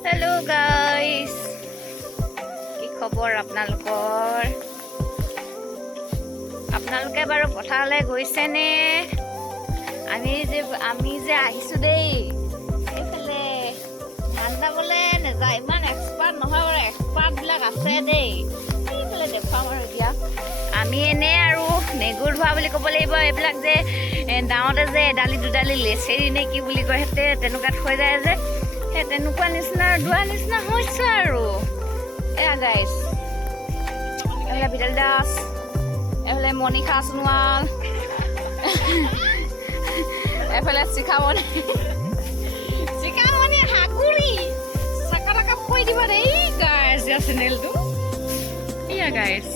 Hello guys, কি খবৰ আপোনালোকৰ? আপোনালোকে বাৰু পথাৰলৈ গৈছে নে? আমি যে আহিছো দেই এইফালে ধান দাবলৈ নাযায়, ইমান এক্সপাৰ্ট নহয় বাৰু, এক্সপাৰ্ট বিলাক আছে দেই। এইফালে দেখুৱাম আৰু এতিয়া আমি এনে আৰু নেগুৰ ধোৱা বুলি ক'ব লাগিব। এইবিলাক যে ডাঙৰতে যে এডালি দুডালি লেচেৰি নে কি বুলি কয়, সেই তেনেকুৱাত হৈ যায় যে, সেই তেনেকুৱা নিচিনা ধোৱা নিচিনা হৈছে আৰু। এয়া গাইছ, এইফালে বিদল দাস, এইফালে মণিষা সোণোৱাল, এইফালে শিখামণি হাগুৰি চাকা টাকা পৰি দিব দেই গাইছ চেনেলটো। এয়া গাইছ